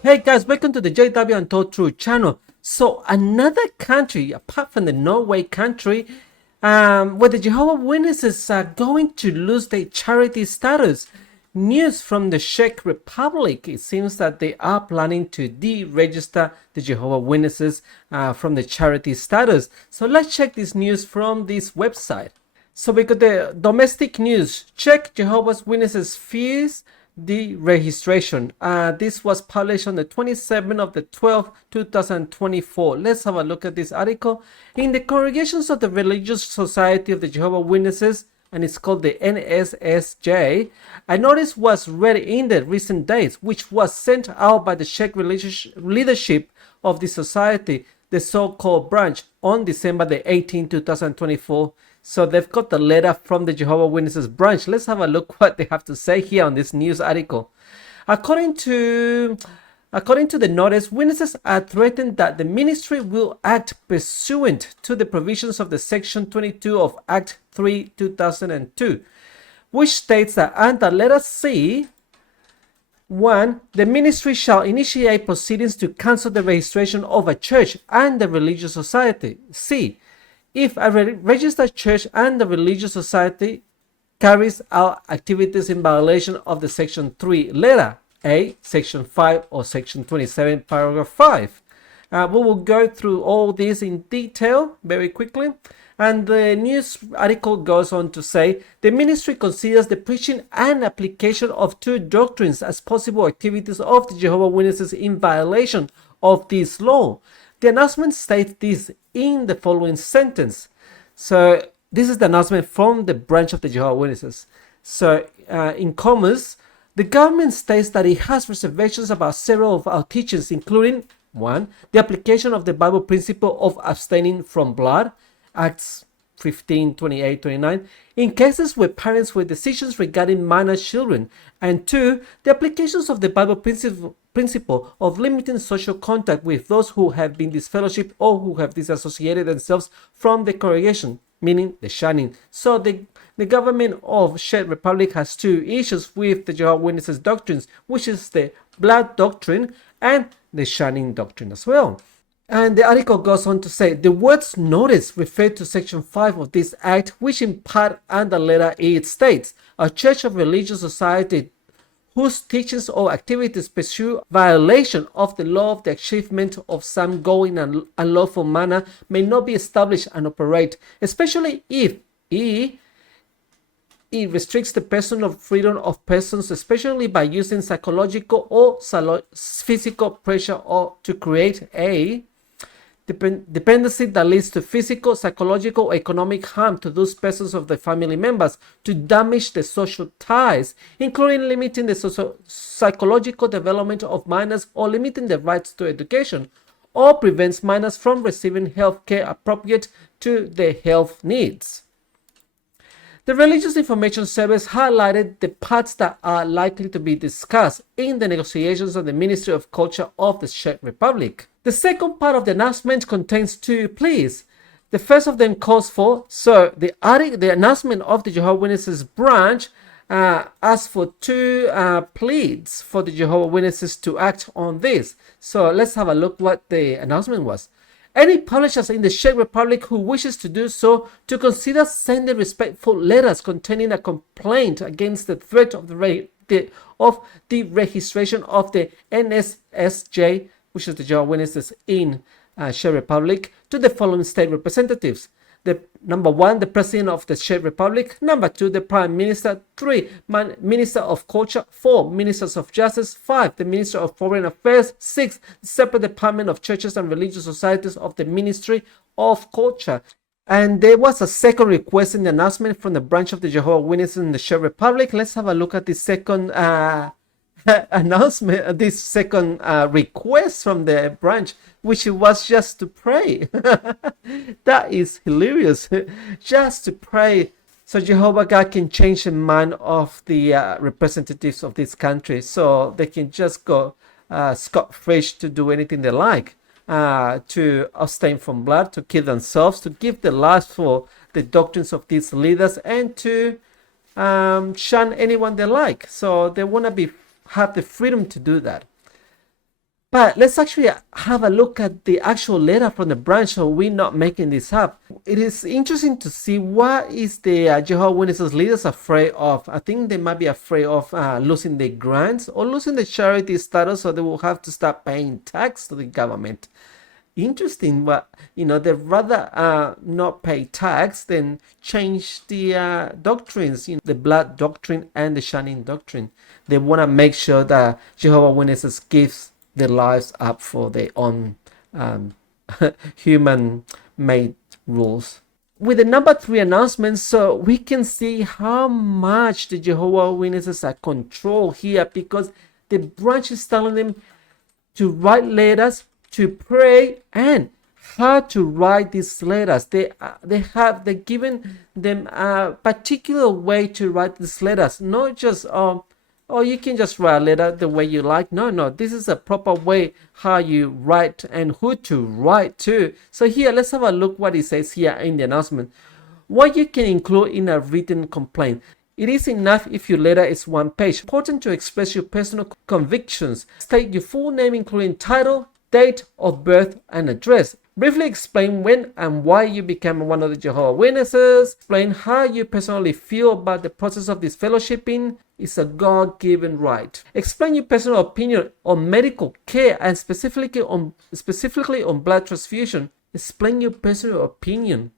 Hey guys, welcome to the JW Untold Truth channel. So another country, apart from the Norway country, where the Jehovah Witnesses are going to lose their charity status. News from the Czech Republic. It seems that they are planning to deregister the Jehovah Witnesses from the charity status. So let's check this news from this website. So we got the domestic news. Czech Jehovah's Witnesses fears deregistration. This was published on the 27th of the 12th, 2024. Let's have a look at this article. In the congregations of the Religious Society of the Jehovah Witnesses, and it's called the NSSJ, a notice was read in the recent days, which was sent out by the Czech religious leadership of the society, the so-called branch, on December the 18th, 2024. So they've got the letter from the Jehovah Witnesses branch. Let's have a look what they have to say here on this news article. According to the notice, witnesses are threatened that the ministry will act pursuant to the provisions of the Section 22 of Act 3, 2002, which states that under letter C, 1. The ministry shall initiate proceedings to cancel the registration of a church and the religious society. C. If a registered church and the religious society carries out activities in violation of the Section 3 letter A, Section 5, or Section 27, Paragraph 5. We will go through all this in detail very quickly. And the news article goes on to say, the ministry considers the preaching and application of two doctrines as possible activities of the Jehovah Witnesses in violation of this law. The announcement states this in the following sentence. So this is the announcement from the branch of the Jehovah Witnesses. So in commas, the government states that it has reservations about several of our teachings, including 1. The application of the Bible principle of abstaining from blood, Acts 15, 28, 29, in cases where parents were decisions regarding minor children, and 2. The applications of the Bible principle of limiting social contact with those who have been disfellowshipped or who have disassociated themselves from the congregation, meaning the shunning. So the government of Czech Republic has two issues with the Jehovah Witnesses doctrines, which is the blood doctrine and the shunning doctrine as well. And the article goes on to say, the words notice refer to Section 5 of this Act, which in part under letter E it states, a church or religious society whose teachings or activities pursue violation of the law of the achievement of some going and unlawful manner may not be established and operate, especially if it restricts the personal freedom of persons, especially by using psychological or physical pressure or to create a dependency that leads to physical, psychological, or economic harm to those persons of the family members, to damage the social ties, including limiting the psychological development of minors or limiting the rights to education, or prevents minors from receiving health care appropriate to their health needs. The Religious Information Service highlighted the parts that are likely to be discussed in the negotiations of the Ministry of Culture of the Czech Republic. The second part of the announcement contains two pleas. The first of them calls for, the announcement of the Jehovah Witnesses branch asks for two pleas for the Jehovah Witnesses to act on this. So let's have a look what the announcement was. Any publishers in the Czech Republic who wishes to do so to consider sending respectful letters containing a complaint against the threat of the registration of the NSSJ, which is the Jehovah Witnesses in Czech Republic, to the following state representatives. Number 1, the President of the Czech Republic. Number 2, the Prime Minister. 3, Minister of Culture. 4, Ministers of Justice. 5, the Minister of Foreign Affairs. 6, the separate Department of Churches and Religious Societies of the Ministry of Culture. And there was a second request in the announcement from the branch of the Jehovah Witnesses in the Czech Republic. Let's have a look at the second announcement, this second request from the branch, which was just to pray. That is hilarious. Just to pray so Jehovah God can change the mind of the representatives of this country, so they can just go scot-free to do anything they like, to abstain from blood, to kill themselves, to give their lives for the doctrines of these leaders, and to shun anyone they like. So they want to have the freedom to do that. But let's actually have a look at the actual letter from the branch, so we're not making this up. It is interesting to see what is the Jehovah Witnesses leaders afraid of. I think they might be afraid of losing their grants or losing the charity status, so they will have to start paying tax to the government. Interesting, but they'd rather not pay tax than change the doctrines, the blood doctrine and the shunning doctrine. They want to make sure that Jehovah Witnesses gives their lives up for their own human-made rules. With the number 3 announcement, so we can see how much the Jehovah Witnesses are controlled here, because the branch is telling them to write letters, to pray, and how to write these letters. They're given them a particular way to write these letters, not just you can just write a letter the way you like. No, this is a proper way how you write and who to write to. So here, let's have a look what it says here in the announcement. What you can include in a written complaint. It is enough if your letter is 1 page. Important to express your personal convictions. State your full name, including title, date of birth, and address. Briefly explain when and why you became one of the Jehovah Witnesses. Explain how you personally feel about the process of disfellowshipping. It's a God-given right. Explain your personal opinion on medical care and specifically on blood transfusion. Explain your personal opinion.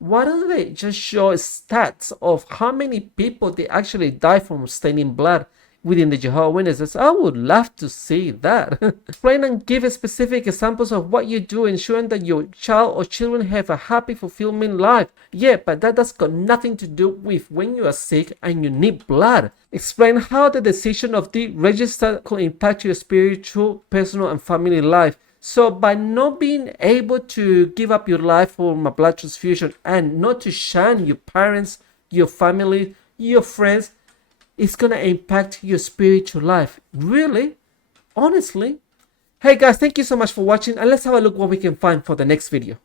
Why don't they just show stats of how many people they actually die from staining blood within the Jehovah Witnesses? I would love to see that. Explain and give specific examples of what you do, ensuring that your child or children have a happy, fulfillment life. Yeah, but that has got nothing to do with when you are sick and you need blood. Explain how the decision of the register could impact your spiritual, personal, and family life. So by not being able to give up your life for a blood transfusion and not to shun your parents, your family, your friends, it's going to impact your spiritual life. Really? Honestly? Hey guys, thank you so much for watching, and let's have a look what we can find for the next video.